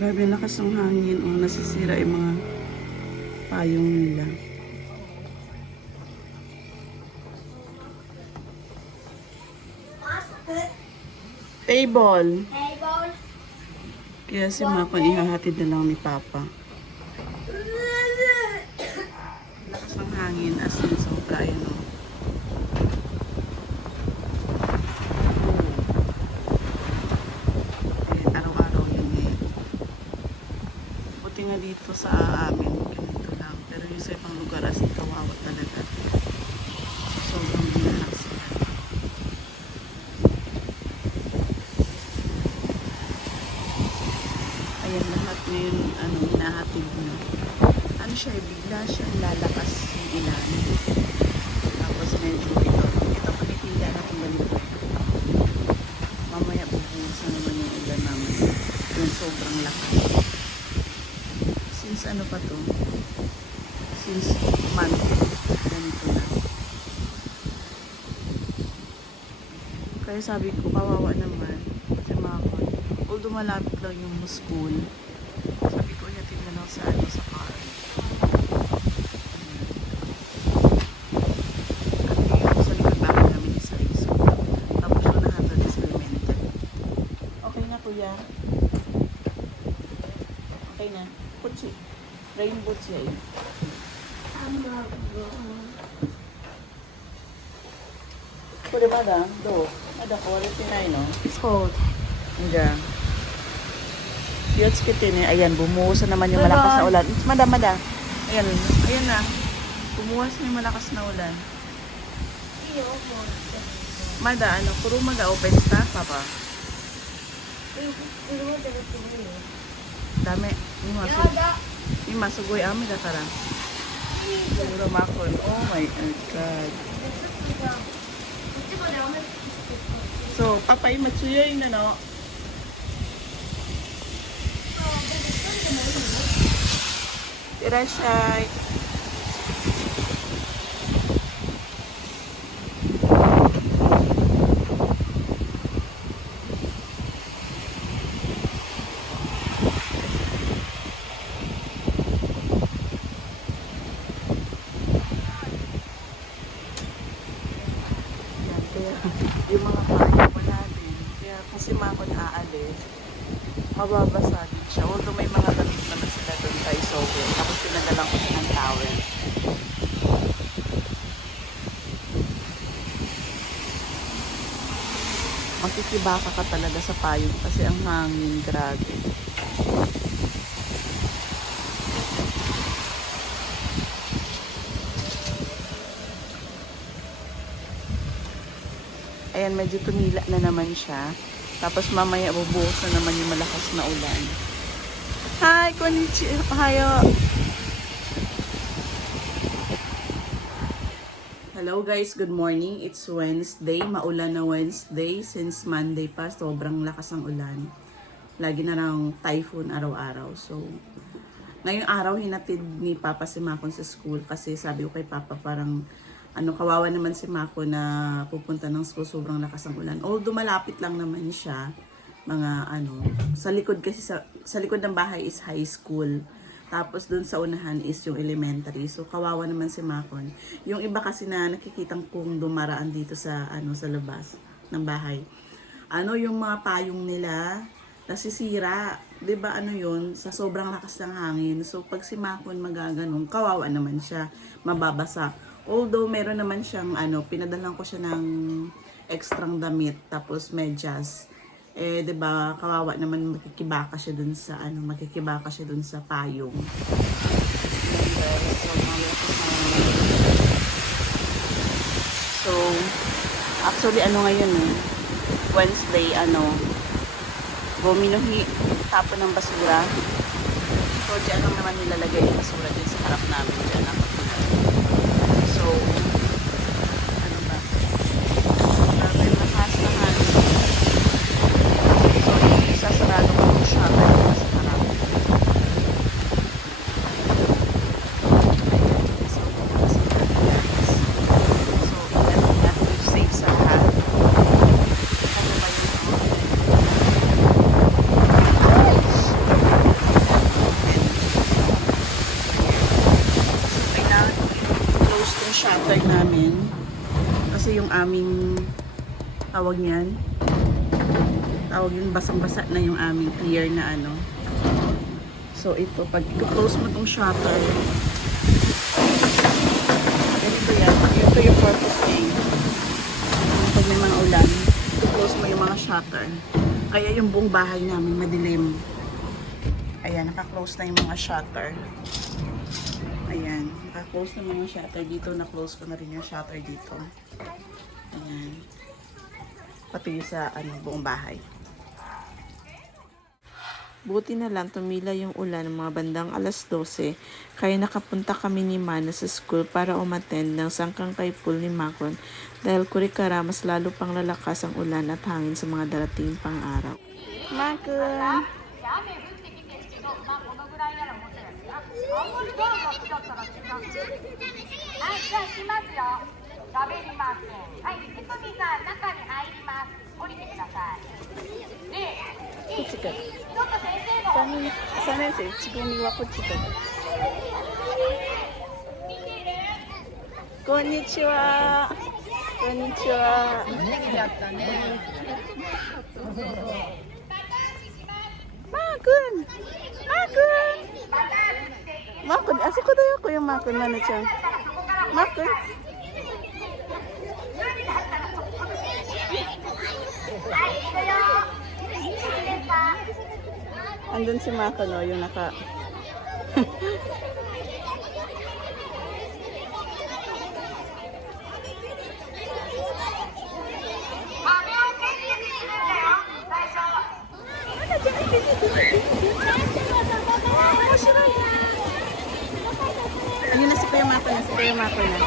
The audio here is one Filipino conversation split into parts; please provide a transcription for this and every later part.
Grabe ang lakas ng hangin. O, nasisira yung mga payong nila. Table. Kaya si Makun ihahatid na lang ni Papa. Lakas ng hangin as in sobra yun. Araw-araw yun eh. Buti nga dito sa amin, ganito lang. Pero yung sa ibang lugar as in kawawa talaga. Sobrang binaha sila. Ayan lahat ngayon, hinahatid na. Ano siya, bigla siya lalakas yung ilan. Tapos medyo ito panitinda natin ganito. Mamaya bubuhusan naman yung ulan naman. Yung sobrang lakas. Since ano pa to? Since month. Ganito na. Kaya sabi ko, kawawa naman. Kasi Makun. Although malapit lang yung school. Sabi ko, ihatid na lang sa car. At sa likod bahay namin isa is. Tapos unahan na discriminated. Okay na kuya? Okay na. Putsi. Rainbow siya eh. Pwede madam? Do. Ada ko, wala tinay no? It's cold. Diyan. Yots kitin eh. Ayan, bumuhos na naman yung malakas na ulan. Mada. Ayan. Ayan na. Bumuhos na yung malakas na ulan. Mada, puro mag-open ta, Papa. Dami. Yung masugoy amin na tara. Puro Makun. Oh my God. So, Papa, matsuyoy na no? Irashay. Yung mga payo mo natin. Kaya kasi Makun aalis, mababasa din siya. Although may mga damit naman sila doon kay Sobe. Tapos pinadalang ko siya ng towel. Makikibaka ka talaga sa payong kasi ang hangin, grabe. Ayan, medyo tumila na naman siya. Tapos mamaya bubuhos na naman yung malakas na ulan. Hi, konnichiwa. Ohayo. Hello guys, good morning. It's Wednesday. Maulan na Wednesday. Since Monday pa, sobrang lakas ang ulan. Lagi na lang typhoon araw-araw. So, ngayong araw hinatid ni Papa si Makun sa school kasi sabi ko kay Papa parang kawawa naman si Makun na pupunta ng school, sobrang lakas ng ulan. Although malapit lang naman siya, mga sa likod kasi sa likod ng bahay is high school. Tapos dun sa unahan is yung elementary. So kawawa naman si Makun. Yung iba kasi na nakikitang kung dumaraan dito sa sa labas ng bahay. Yung mga payong nila nasisira, 'di ba yun, sa sobrang lakas ng hangin. So pag si Makun magaganong, kawawa naman siya, mababasa. Although meron naman siyang pinadalan ko siya ng extrang damit tapos medyas. 'Di ba, kawawa naman makikibaka siya dun sa payong. So, actually ngayon Wednesday buminuhi tapon ng basura. So, diyan lang naman nilalagay yung basura din sa harap namin diyan nakapunta. So, ba? Grabe yung lakas na hangin. So, sasarado ko yung shutter dito sa harap. So, ingat natin safe sa lahat. Ano ba yun? aming tawag niyan. Tawag yun, basang-basa na yung aming clear na ano. So ito, pag i-close mo tong shutter, ganito yan. Ito yung purpose niya. Pag may mga ulan, i-close mo yung mga shutter. Kaya yung buong bahay namin madilim. Ayan, naka-close na yung mga shutter. Ayan, naka-close na mga shutter dito. Na-close ko na rin yung shutter dito. Ayan. Pati sa buong bahay. Buti na lang tumila yung ulan ng mga bandang alas 12, kaya nakapunta kami ni Mana sa school para umatend ng School.Sankakai pool ni Makun dahil kurikara mas lalo pang lalakas ang ulan at hangin sa mga darating pang araw. Makun! Konnichiwa. Konnichiwa. Makun! Makun! Makun! Asiko tayo ko yung Makun na siya. Makun! Andun si Makun, oh, yung naka... Ayun na si Kuya Makun na, si Kuya Makun na.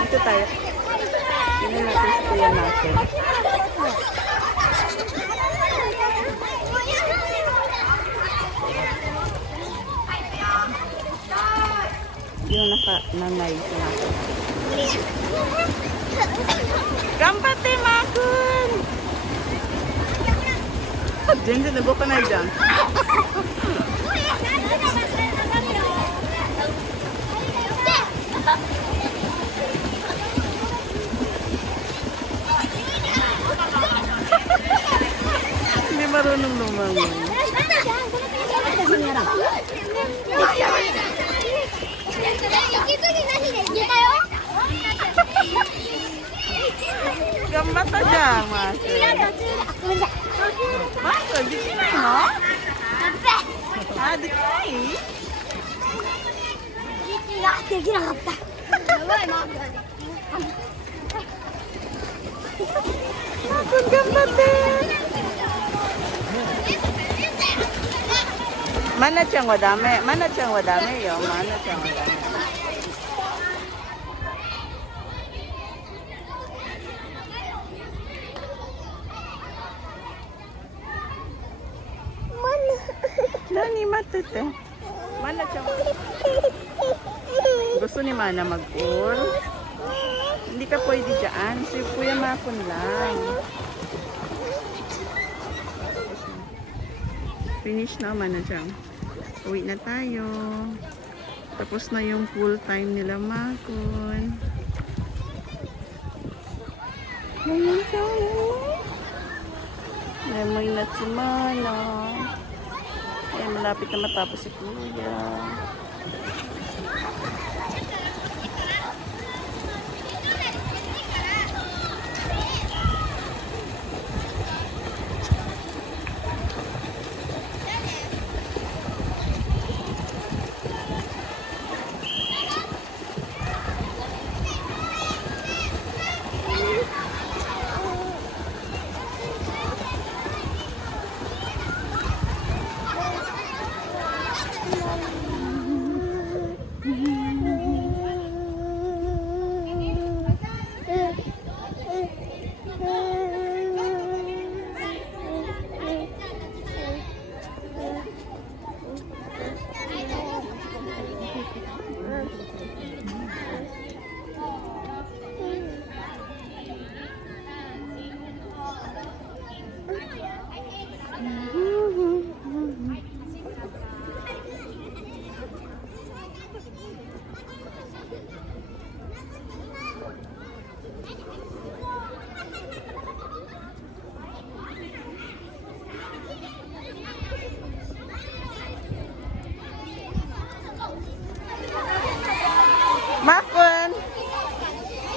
Dito tayo. Tingnan natin si Kuya Makun. Yung naka-nanay si Makun. Gambate, Makun! Diyan, nago ka na dyan. Hindi marunong lumangon. Gambata dyan, Makun. Makun, di kinay mo? Ah, di kinay? Makun, gambate! Mana siyang wadame? Mana siyang wadame yo? Mana siyang wadame? Nani matute? Mana siyang gusto ni Mana mag-pool? Hindi ka pwede dyan. Si Kuya Makun lang. Finish na, Mana siyang. Uwi na tayo. Tapos na yung pool time nila Makun. Ngayon tayo. May na si Mana. Ay, malapit na matapos si Kuya.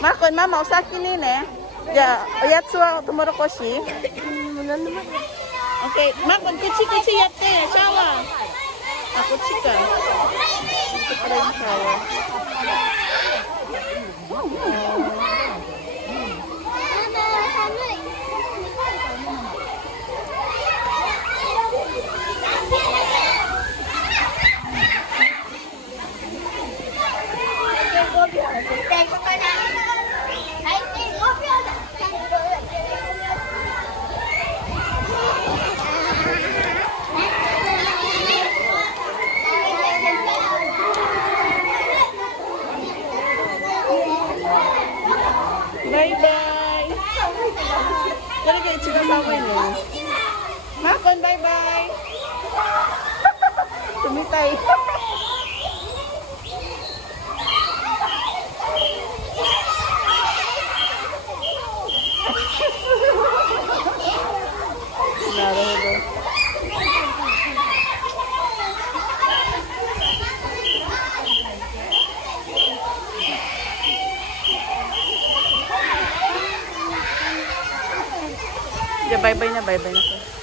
Makun, mama, usaki ni ne. Ja, oyatsu wa tomorokoshi. Okay, Makun, kuchi yatte. Shower. Ah, kuchi ka. Ito pala yung shower. Bye-bye! Talaga, itsinasaway mo. Makon, bye-bye! Tumitay. Naruhodo. Yeah, bye-bye na, bye-bye na.